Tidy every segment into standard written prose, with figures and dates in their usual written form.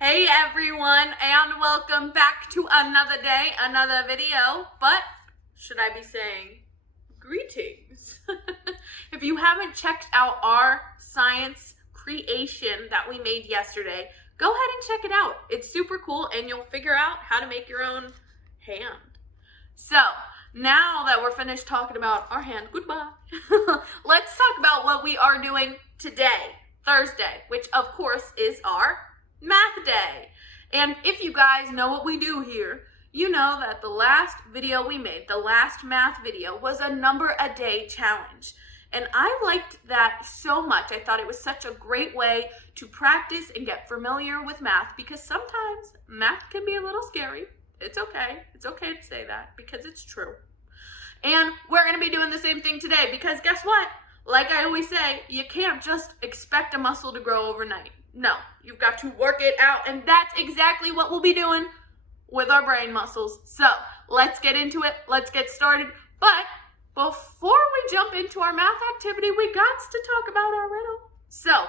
Hey everyone, and welcome back to another day, another video, but should I be saying greetings? If you haven't checked out our science creation that we made yesterday, go ahead and check it out. It's super cool and you'll figure out how to make your own hand. So, now that we're finished talking about our hand, goodbye, let's talk about what we are doing today, Thursday, which of course is our math day. And if you guys know what we do here, you know that the last video we made, the last math video, was a number a day challenge. And I liked that so much. I thought it was such a great way to practice and get familiar with math, because sometimes math can be a little scary. It's okay. It's okay to say that because it's true. And we're going to be doing the same thing today because guess what? Like I always say, you can't just expect a muscle to grow overnight. No, you've got to work it out, and that's exactly what we'll be doing with our brain muscles. So let's get into it. Let's get started. But before we jump into our math activity, we got to talk about our riddle. So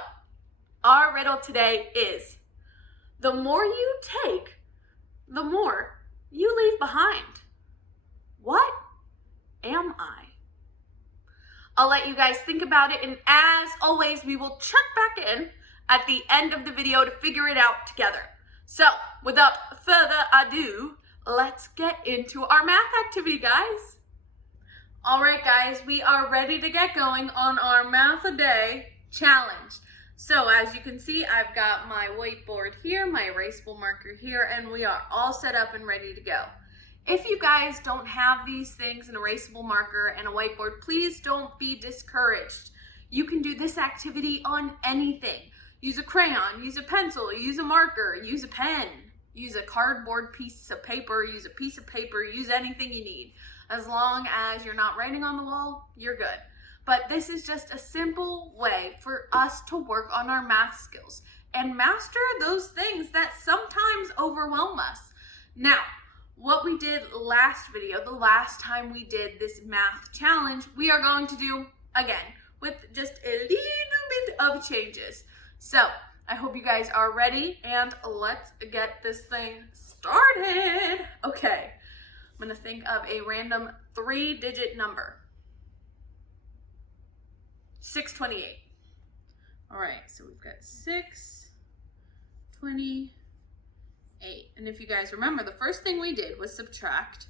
our riddle today is, the more you take, the more you leave behind. What am I? I'll let you guys think about it, and as always, we will check back in at the end of the video to figure it out together. So, without further ado, let's get into our math activity, guys. All right, guys, we are ready to get going on our math a day challenge. So, as you can see, I've got my whiteboard here, my erasable marker here, and we are all set up and ready to go. If you guys don't have these things, an erasable marker and a whiteboard, please don't be discouraged. You can do this activity on anything. Use a crayon, use a pencil, use a marker, use a pen, use a cardboard piece of paper, use a piece of paper, use anything you need. As long as you're not writing on the wall, you're good. But this is just a simple way for us to work on our math skills and master those things that sometimes overwhelm us. Now, what we did last video, the last time we did this math challenge, we are going to do again with just a little bit of changes. So I hope you guys are ready, and let's get this thing started. Okay, I'm gonna think of a random 3-digit number. 628. All right, so we've got 628. And if you guys remember, the first thing we did was subtract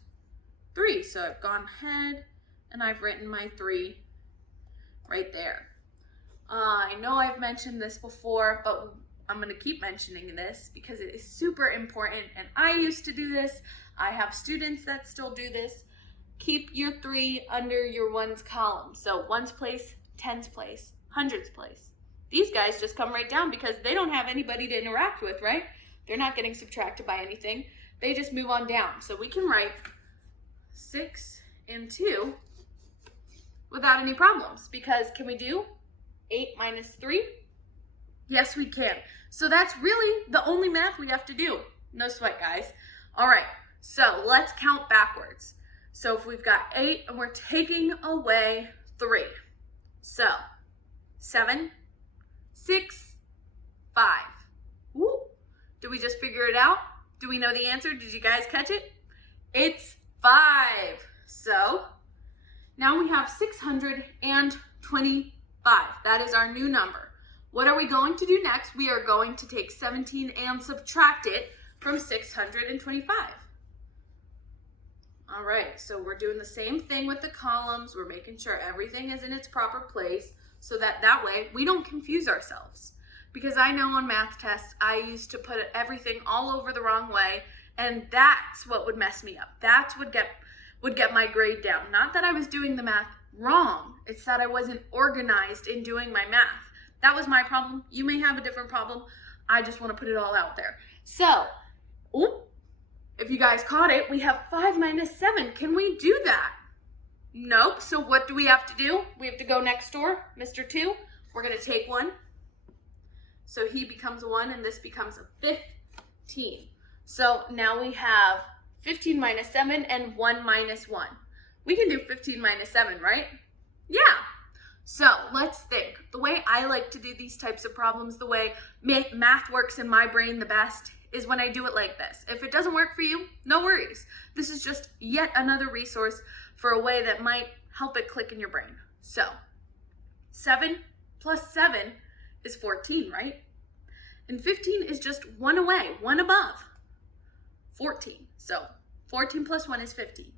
3. So I've gone ahead and I've written my 3 right there. I know I've mentioned this before, but I'm going to keep mentioning this because it is super important, and I used to do this. I have students that still do this. Keep your 3 under your ones column. So ones place, tens place, hundreds place. These guys just come right down because they don't have anybody to interact with, right? They're not getting subtracted by anything. They just move on down. So we can write 6 and 2 without any problems, because can we do 8 minus 3? Yes, we can. So that's really the only math we have to do. No sweat, guys. All right, so let's count backwards. So if we've got 8 and we're taking away 3. So 7, 6, 5. Woo. Did we just figure it out? Do we know the answer? Did you guys catch it? It's 5. So now we have 625. That is our new number. What are we going to do next? We are going to take 17 and subtract it from 625. All right, so we're doing the same thing with the columns. We're making sure everything is in its proper place so that way we don't confuse ourselves. Because I know on math tests, I used to put everything all over the wrong way, and that's what would mess me up. That's what would get my grade down. Not that I was doing the math wrong. It's that I wasn't organized in doing my math. That was my problem. You may have a different problem. I just want to put it all out there. So, if you guys caught it, we have 5 minus 7. Can we do that? Nope. So what do we have to do? We have to go next door, Mr. 2. We're going to take 1. So he becomes a 1 and this becomes a 15. So now we have 15 minus 7 and 1 minus 1. We can do 15 minus 7, right? Yeah. So let's think. The way I like to do these types of problems, the way math works in my brain the best, is when I do it like this. If it doesn't work for you, no worries. This is just yet another resource for a way that might help it click in your brain. So 7 plus 7 is 14, right? And 15 is just one away, one above 14. So 14 plus 1 is 15.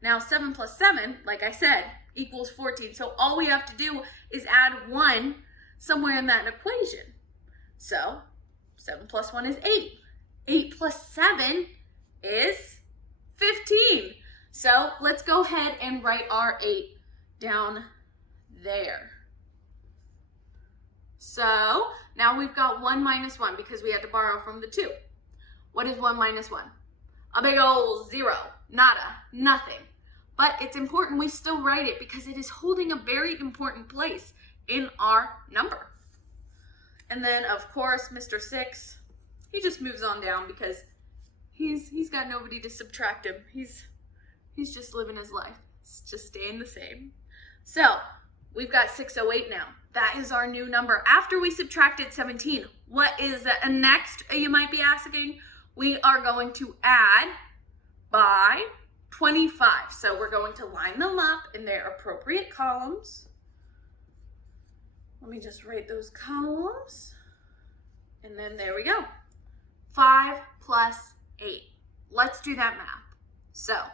Now 7 plus 7, like I said, equals 14. So all we have to do is add 1 somewhere in that equation. So 7 plus 1 is 8. 8 plus 7 is 15. So let's go ahead and write our 8 down there. So now we've got 1 minus 1 because we had to borrow from the 2. What is 1 minus 1? A big old 0. Nada. Nothing. But it's important we still write it because it is holding a very important place in our number. And then, of course, Mr. 6, he just moves on down because he's got nobody to subtract him. He's just living his life. It's just staying the same. So we've got 608 now. That is our new number. After we subtracted 17, what is next, you might be asking? We are going to add by 25. So we're going to line them up in their appropriate columns. Let me just write those columns. And then there we go. 5 plus 8. Let's do that math. So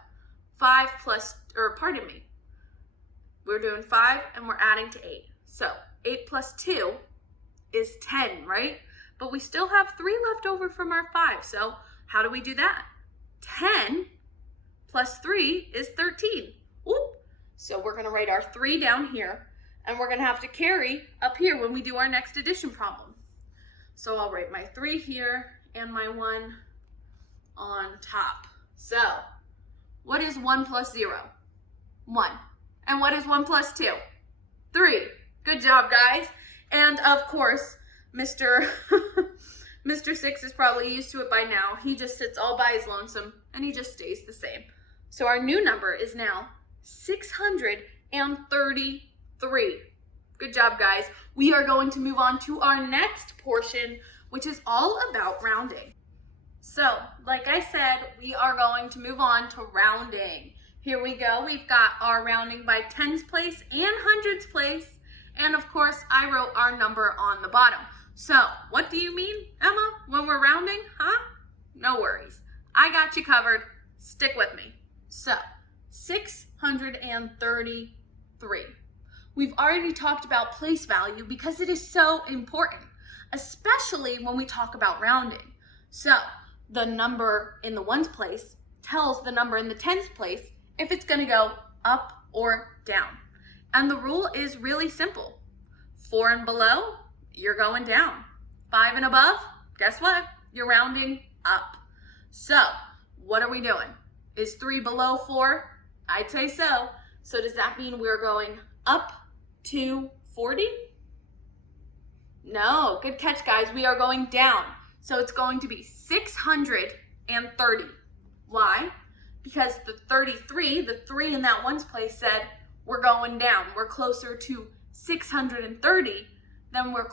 5 plus, or pardon me, we're doing 5 and we're adding to 8. So 8 plus 2 is 10, right? But we still have 3 left over from our 5. So how do we do that? 10 plus 3 is 13. Oop. So we're going to write our 3 down here, and we're going to have to carry up here when we do our next addition problem. So I'll write my 3 here and my 1 on top. So what is 1 plus 0? 1. And what is 1 plus 2? 3. Good job, guys. And of course, Mr. 6 is probably used to it by now. He just sits all by his lonesome and he just stays the same. So our new number is now 633. Good job, guys. We are going to move on to our next portion, which is all about rounding. So, like I said, we are going to move on to rounding. Here we go. We've got our rounding by tens place and hundreds place. And of course, I wrote our number on the bottom. So, what do you mean, Emma, when we're rounding, huh? No worries. I got you covered. Stick with me. So, 633. We've already talked about place value because it is so important, especially when we talk about rounding. So, the number in the ones place tells the number in the tens place if it's going to go up or down. And the rule is really simple. 4 and below, you're going down. 5 and above, guess what? You're rounding up. So, what are we doing? Is 3 below 4? I'd say so. So does that mean we're going up to 40? No, good catch, guys. We are going down. So it's going to be 630. Why? Because the 33, the 3 in that ones place said we're going down. We're closer to 630 than we're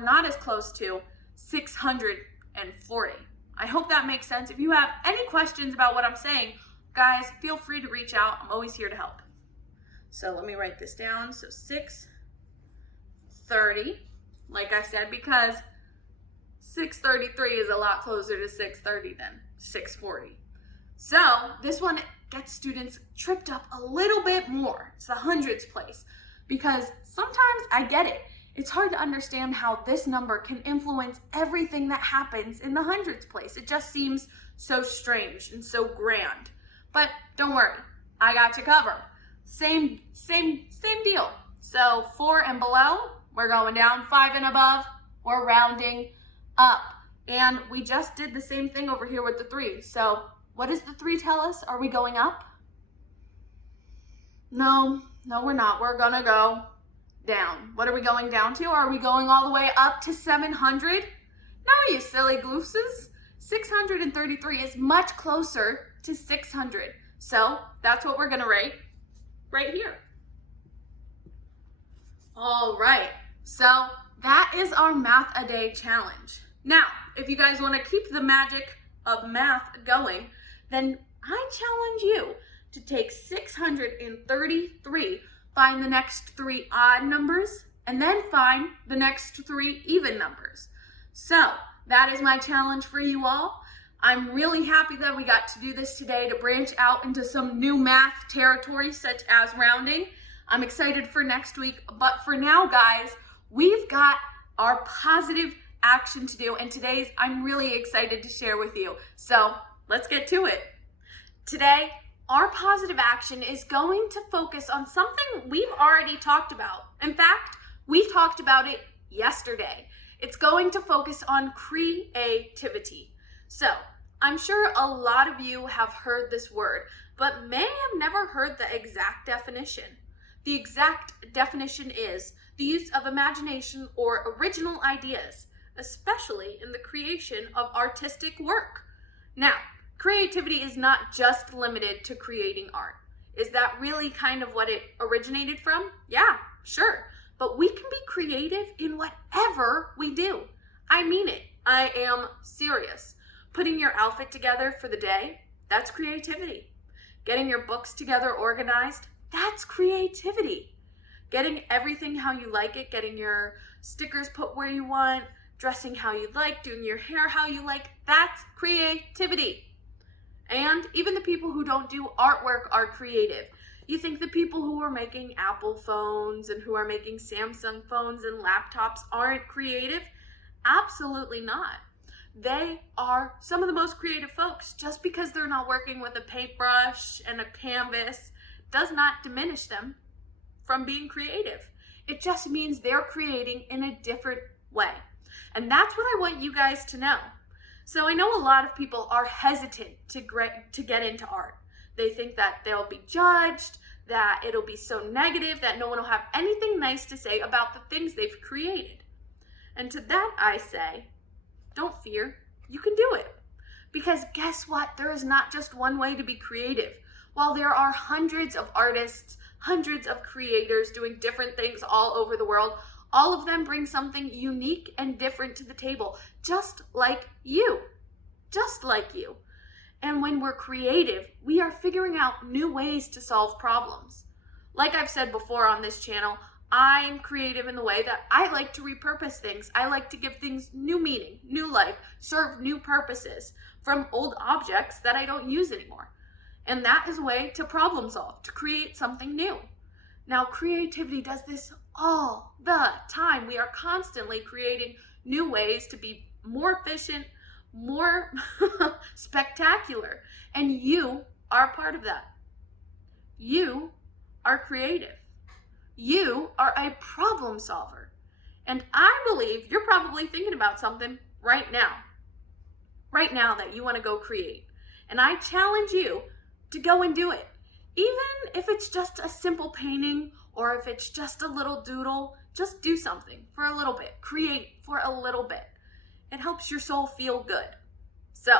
not as close to 640. I hope that makes sense. If you have any questions about what I'm saying, guys, feel free to reach out. I'm always here to help. So let me write this down. So 630, like I said, because 633 is a lot closer to 630 than 640. So this one gets students tripped up a little bit more. It's the hundreds place, because sometimes I get it. It's hard to understand how this number can influence everything that happens in the hundreds place. It just seems so strange and so grand. But don't worry, I got you covered. Same deal. So 4 and below, we're going down. 5 and above, we're rounding up. And we just did the same thing over here with the 3. So what does the 3 tell us? Are we going up? No, we're not. We're gonna go down. What are we going down to? Are we going all the way up to 700? No, you silly gooses. 633 is much closer to 600. So that's what we're gonna write right here. All right, so that is our Math a Day challenge. Now, if you guys want to keep the magic of math going, then I challenge you to take 633, find the next 3 odd numbers, and then find the next 3 even numbers. So that is my challenge for you all. I'm really happy that we got to do this today to branch out into some new math territory such as rounding. I'm excited for next week, but for now, guys, we've got our positive action to do, and today's I'm really excited to share with you. So let's get to it. Today, our positive action is going to focus on something we've already talked about. In fact, we talked about it yesterday. It's going to focus on creativity. So I'm sure a lot of you have heard this word, but may have never heard the exact definition. The exact definition is the use of imagination or original ideas, especially in the creation of artistic work. Now, creativity is not just limited to creating art. Is that really kind of what it originated from? Yeah, sure. But we can be creative in whatever we do. I mean it. I am serious. Putting your outfit together for the day, that's creativity. Getting your books together organized, that's creativity. Getting everything how you like it, getting your stickers put where you want, dressing how you like, doing your hair how you like, that's creativity. And even the people who don't do artwork are creative. You think the people who are making Apple phones and who are making Samsung phones and laptops aren't creative? Absolutely not. They are some of the most creative folks. Just because they're not working with a paintbrush and a canvas does not diminish them from being creative. It just means they're creating in a different way. And that's what I want you guys to know. So I know a lot of people are hesitant to get into art. They think that they'll be judged, that it'll be so negative, that no one will have anything nice to say about the things they've created. And to that I say, don't fear, you can do it. Because guess what? There is not just one way to be creative. While there are hundreds of artists, hundreds of creators doing different things all over the world, all of them bring something unique and different to the table, just like you. Just like you. And when we're creative, we are figuring out new ways to solve problems. Like I've said before on this channel, I'm creative in the way that I like to repurpose things. I like to give things new meaning, new life, serve new purposes from old objects that I don't use anymore. And that is a way to problem solve, to create something new. Now, creativity does this all the time. We are constantly creating new ways to be more efficient, more spectacular. And you are a part of that. You are creative. You are a problem solver. And I believe you're probably thinking about something right now that you want to go create. And I challenge you to go and do it. Even if it's just a simple painting or if it's just a little doodle, just do something for a little bit. Create for a little bit. It helps your soul feel good. So,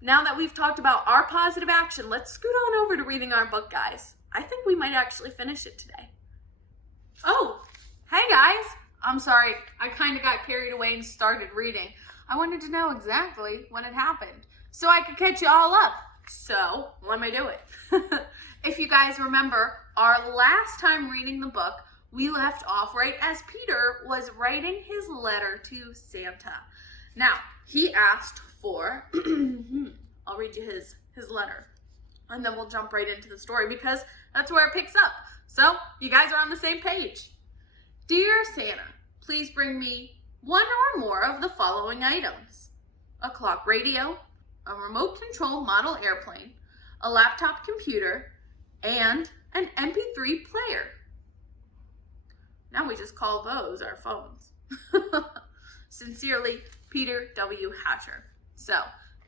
now that we've talked about our positive action, let's scoot on over to reading our book, guys. I think we might actually finish it today. Oh, hey guys. I'm sorry, I kind of got carried away and started reading. I wanted to know exactly what had happened so I could catch you all up. So, let me do it. If you guys remember, our last time reading the book, we left off right as Peter was writing his letter to Santa. Now, he asked for, I'll read you his letter, and then we'll jump right into the story because that's where it picks up. So, you guys are on the same page. Dear Santa, please bring me one or more of the following items: a clock radio, a remote control model airplane, a laptop computer, and an MP3 player. Now we just call those our phones. Sincerely, Peter W. Hatcher. So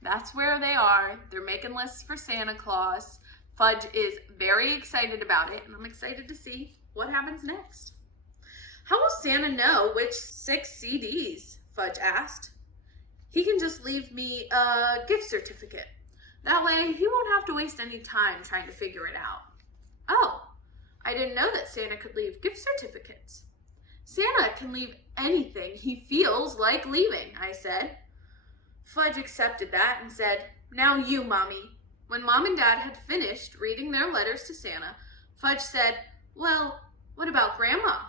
that's where they are. They're making lists for Santa Claus. Fudge is very excited about it, and I'm excited to see what happens next. How will Santa know which 6 CDs? Fudge asked. He can just leave me a gift certificate. That way, he won't have to waste any time trying to figure it out. Oh, I didn't know that Santa could leave gift certificates. Santa can leave anything he feels like leaving, I said. Fudge accepted that and said, "Now you, Mommy." When Mom and Dad had finished reading their letters to Santa, Fudge said, "Well, what about Grandma?"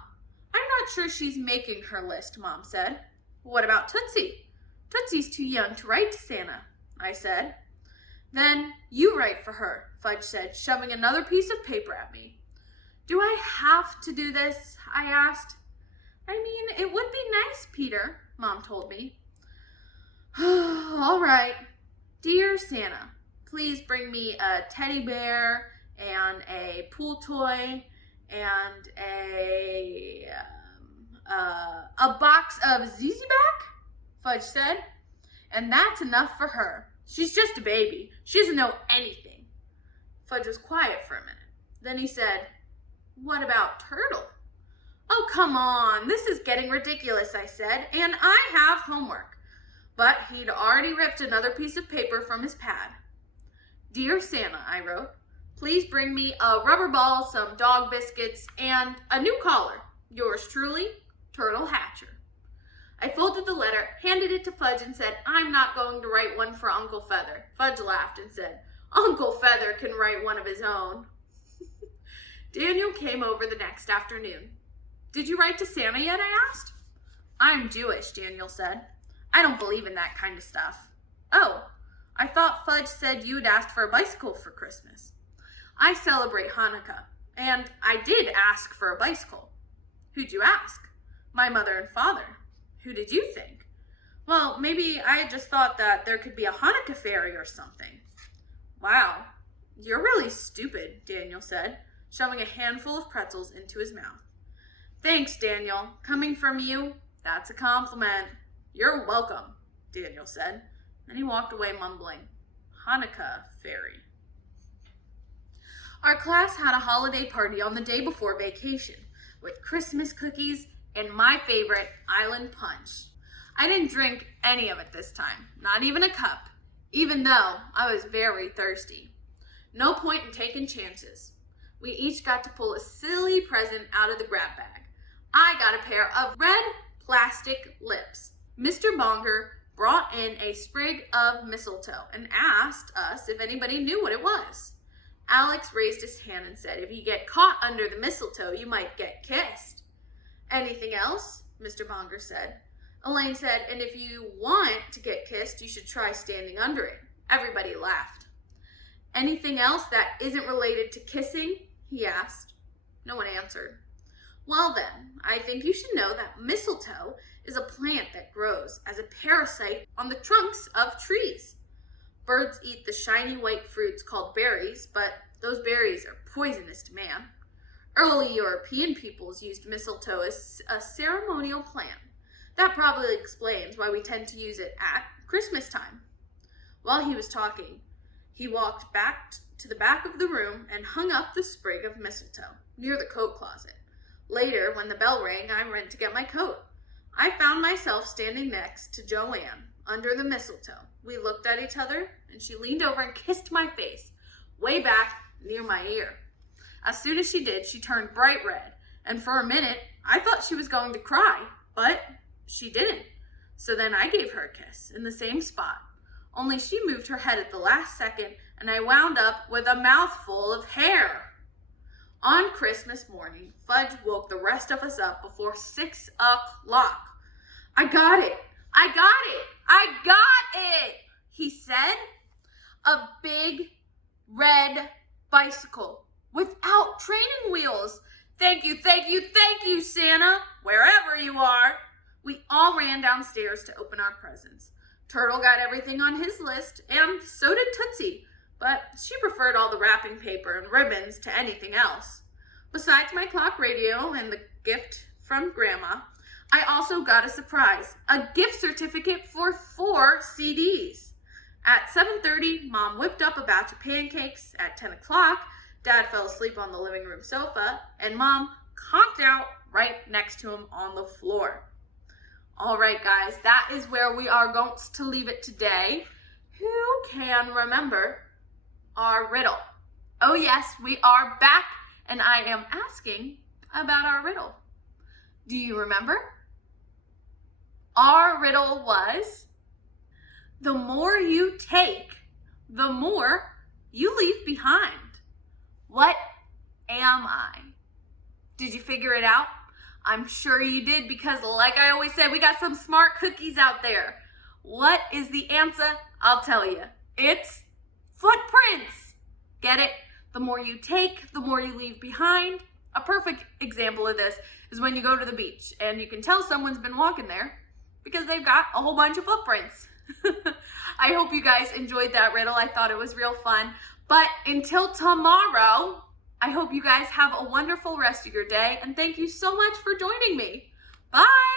"I'm not sure she's making her list," Mom said. "What about Tootsie?" "Tootsie's too young to write to Santa," I said. "Then you write for her," Fudge said, shoving another piece of paper at me. "Do I have to do this?" I asked. "I mean, it would be nice, Peter," Mom told me. "All right. Dear Santa, please bring me a teddy bear and a pool toy and a box of ZZ Back," Fudge said. "And that's enough for her. She's just a baby. She doesn't know anything." Fudge was quiet for a minute. Then he said, "What about Turtle?" "Oh, come on. This is getting ridiculous," I said, "and I have homework." But he'd already ripped another piece of paper from his pad. "Dear Santa," I wrote, "please bring me a rubber ball, some dog biscuits, and a new collar. Yours truly, Turtle Hatcher." I folded the letter, handed it to Fudge, and said, "I'm not going to write one for Uncle Feather." Fudge laughed and said, "Uncle Feather can write one of his own." Daniel came over the next afternoon. "Did you write to Santa yet?" I asked. "I'm Jewish," Daniel said. "I don't believe in that kind of stuff." "Oh, I thought Fudge said you'd asked for a bicycle for Christmas." "I celebrate Hanukkah, and I did ask for a bicycle." "Who'd you ask?" "My mother and father." "Who did you think?" "Well, maybe I just thought that there could be a Hanukkah fairy or something." "Wow, you're really stupid," Daniel said, shoving a handful of pretzels into his mouth. "Thanks, Daniel. Coming from you, that's a compliment." "You're welcome," Daniel said. Then he walked away mumbling, "Hanukkah fairy." Our class had a holiday party on the day before vacation with Christmas cookies and my favorite, island punch. I didn't drink any of it this time, not even a cup, even though I was very thirsty. No point in taking chances. We each got to pull a silly present out of the grab bag. I got a pair of red plastic lips. Mr. Bonger brought in a sprig of mistletoe and asked us if anybody knew what it was. Alex raised his hand and said, "If you get caught under the mistletoe, you might get kissed." "Anything else?" Mr. Bonger said. Elaine said, "And if you want to get kissed, you should try standing under it." Everybody laughed. "Anything else that isn't related to kissing?" he asked. No one answered. "Well then, I think you should know that mistletoe is a plant that grows as a parasite on the trunks of trees. Birds eat the shiny white fruits called berries, but those berries are poisonous to man. Early European peoples used mistletoe as a ceremonial plant. That probably explains why we tend to use it at Christmas time." While he was talking, he walked back to the back of the room and hung up the sprig of mistletoe near the coat closet. Later, when the bell rang, I went to get my coat. I found myself standing next to Joanne under the mistletoe. We looked at each other, and she leaned over and kissed my face, way back near my ear. As soon as she did, she turned bright red, and for a minute, I thought she was going to cry, but she didn't. So then I gave her a kiss in the same spot, only she moved her head at the last second, and I wound up with a mouthful of hair. On Christmas morning, Fudge woke the rest of us up before 6 o'clock. "I got it! I got it! I got it!" he said. A big red bicycle without training wheels. "Thank you, thank you, thank you, Santa, wherever you are." We all ran downstairs to open our presents. Turtle got everything on his list, and so did Tootsie, but she preferred all the wrapping paper and ribbons to anything else. Besides my clock radio and the gift from Grandma, I also got a surprise, a gift certificate for 4 CDs. At 7:30, Mom whipped up a batch of pancakes. At 10 o'clock, Dad fell asleep on the living room sofa, and Mom conked out right next to him on the floor. All right, guys, that is where we are going to leave it today. Who can remember our riddle? Oh yes, we are back, and I am asking about our riddle. Do you remember? Our riddle was, the more you take, the more you leave behind. What am I? Did you figure it out? I'm sure you did, because like I always say, we got some smart cookies out there. What is the answer? I'll tell you. It's footprints. Get it? The more you take, the more you leave behind. A perfect example of this is when you go to the beach and you can tell someone's been walking there because they've got a whole bunch of footprints. I hope you guys enjoyed that riddle. I thought it was real fun. But until tomorrow, I hope you guys have a wonderful rest of your day, and thank you so much for joining me. Bye!